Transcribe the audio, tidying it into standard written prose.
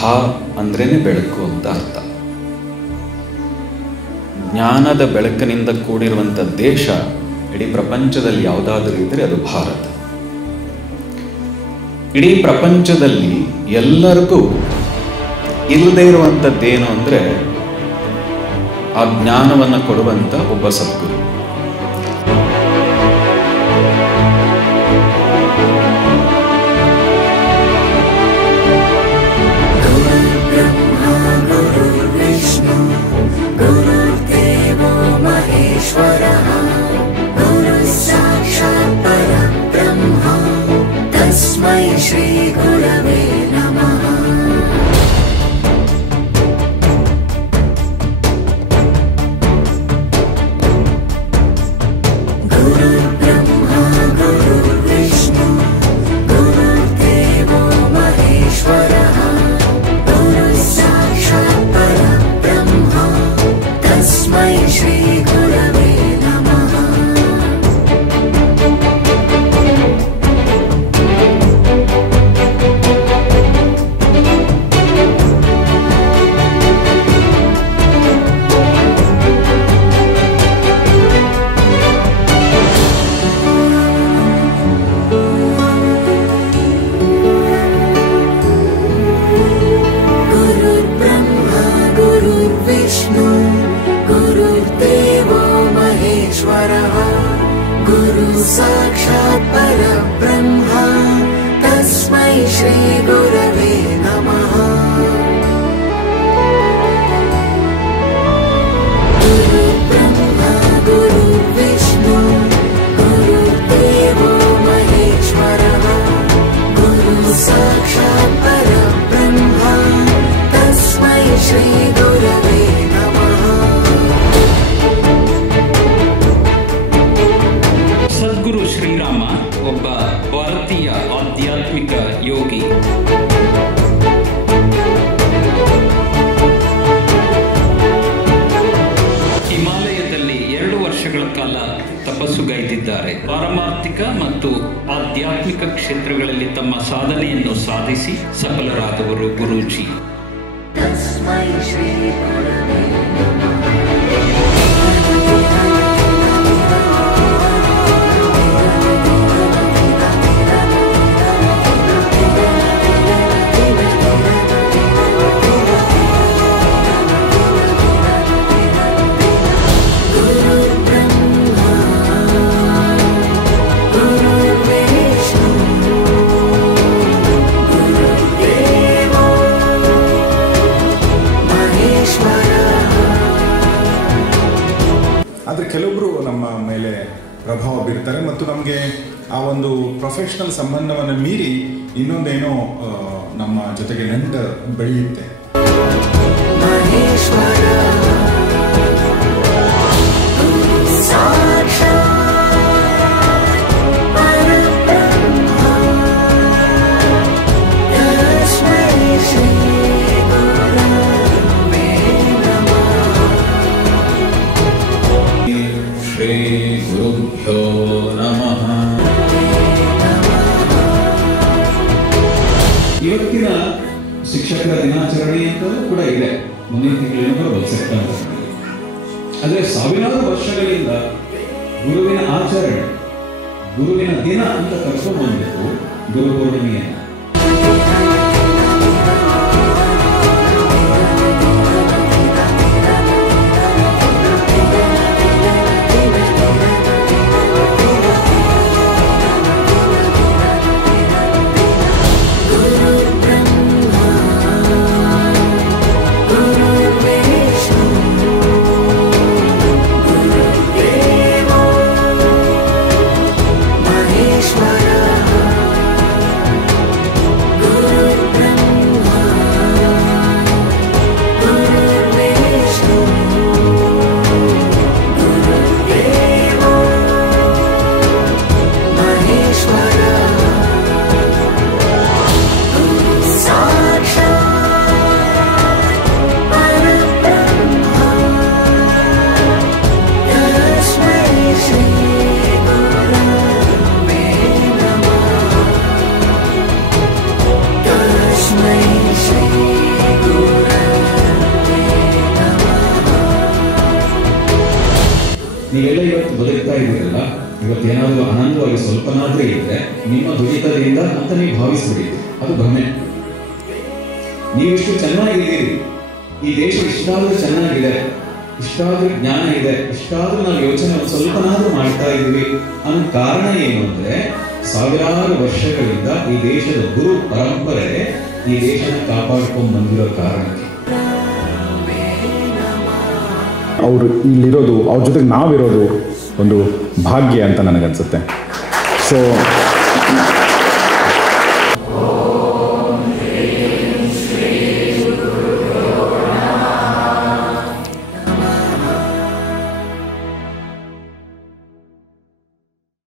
ಭಾ ಅಂದ್ರೇನೆ ಬೆಳಕು ಅಂತ ಅರ್ಥ. ಜ್ಞಾನದ ಬೆಳಕಿನಿಂದ ಕೂಡಿರುವಂಥ ದೇಶ ಇಡೀ ಪ್ರಪಂಚದಲ್ಲಿ ಯಾವುದಾದ್ರೂ ಇದ್ದರೆ ಅದು ಭಾರತ. ಇಡೀ ಪ್ರಪಂಚದಲ್ಲಿ ಎಲ್ಲರಿಗೂ ಇಲ್ಲದೇ ಇರುವಂಥದ್ದೇನು ಅಂದರೆ ಆ ಜ್ಞಾನವನ್ನು ಕೊಡುವಂಥ ಒಬ್ಬ ಸದ್ಗುರು. तस्मै श्री गुरवे नमः। गुरुर्ब्रह्मा गुरुर्विष्णु गुरुर्देवो महेश्वरः गुरुस्साक्षात् परब्रह्म तस्मै श्री गुरवे नमः। साक्षात् परब्रह्म तस्मै श्री गुरवे नमः। गुरुर्ब्रह्मा गुरुर्विष्णु गुरुर्देवो महेश्वरः गुरुसाक्षात् परब्रह्म तस्मै श्री गुरवे नमः। ಸದ್ಗುರು ಶ್ರೀರಾಮ ಒಬ್ಬ ಭಾರತೀಯ ಆಧ್ಯಾತ್ಮಿಕ ಯೋಗಿ. ಹಿಮಾಲಯದಲ್ಲಿ 2 ವರ್ಷಗಳ ಕಾಲ ತಪಸ್ಸುಗೈದಿದ್ದಾರೆ. ಪಾರಮಾರ್ಥಿಕ ಮತ್ತು ಆಧ್ಯಾತ್ಮಿಕ ಕ್ಷೇತ್ರಗಳಲ್ಲಿ ತಮ್ಮ ಸಾಧನೆಯನ್ನು ಸಾಧಿಸಿ ಸಫಲರಾದವರು ಗುರೂಜಿ. तस्मै श्री गुरवे नमः। ಆದರೆ ಕೆಲವೊಬ್ಬರು ನಮ್ಮ ಮೇಲೆ ಪ್ರಭಾವ ಬೀರ್ತಾರೆ ಮತ್ತು ನಮಗೆ ಆ ಒಂದು ಪ್ರೊಫೆಷನಲ್ ಸಂಬಂಧವನ್ನು ಮೀರಿ ಇನ್ನೊಂದೇನೋ ನಮ್ಮ ಜೊತೆಗೆ ನಂಟು ಬೆಳೆಯುತ್ತೆ. ಶ್ರೀ ಗುರುಭ್ಯೋ ನಮಃ. ಇವತ್ತಿನ ಶಿಕ್ಷಕರ ದಿನಾಚರಣೆ ಅಂತಲೂ ಕೂಡ ಇದೆ. ಮುಂದಿನ ತಿಂಗಳಿನ ಬರಬಹುದು ಸೆಪ್ಟೆಂಬರ್. ಆದರೆ ಸಾವಿರಾರು ವರ್ಷಗಳಿಂದ ಗುರುವಿನ ಆಚರಣೆ, ಗುರುವಿನ ದಿನ ಅಂತ ಕರ್ಕೊಂಡು ಬಂದಿತ್ತು ಗುರು ಪೂರ್ಣಿಮೆಯನ್ನು. ನೀವೆಲ್ಲ ಇವತ್ತು ಬದುಕ್ತಾ ಇದ್ದೀರಲ್ಲ, ಇವತ್ತೇನಾದರೂ ಆನಂದವಾಗಿ ಸ್ವಲ್ಪನಾದ್ರೂ ಇದ್ರೆ ನಿಮ್ಮ ದುಡಿತದಿಂದ ಅಂತ ನೀವು ಭಾವಿಸ್ಬಿಡಿ, ಅದು ಭ್ರಮೆ. ನೀವಿಷ್ಟು ಚೆನ್ನಾಗಿದ್ದೀರಿ, ಈ ದೇಶ ಇಷ್ಟಾದ್ರೂ ಚೆನ್ನಾಗಿದೆ, ಇಷ್ಟಾದ್ರೂ ಜ್ಞಾನ ಇದೆ, ಇಷ್ಟಾದ್ರೂ ನಾವು ಯೋಚನೆ ಸ್ವಲ್ಪನಾದ್ರೂ ಮಾಡ್ತಾ ಇದ್ದೀವಿ ಅನ್ನೋ ಕಾರಣ ಏನು ಅಂದ್ರೆ, ಸಾವಿರಾರು ವರ್ಷಗಳಿಂದ ಈ ದೇಶದ ಗುರು ಪರಂಪರೆ ಈ ದೇಶನ ಕಾಪಾಡ್ಕೊಂಡು ಬಂದಿರೋ ಕಾರಣಕ್ಕೆ. ಅವರು ಇಲ್ಲಿರೋದು, ಅವ್ರ ಜೊತೆಗೆ ನಾವಿರೋದು ಒಂದು ಭಾಗ್ಯ ಅಂತ ನನಗನ್ಸುತ್ತೆ. ಸೊ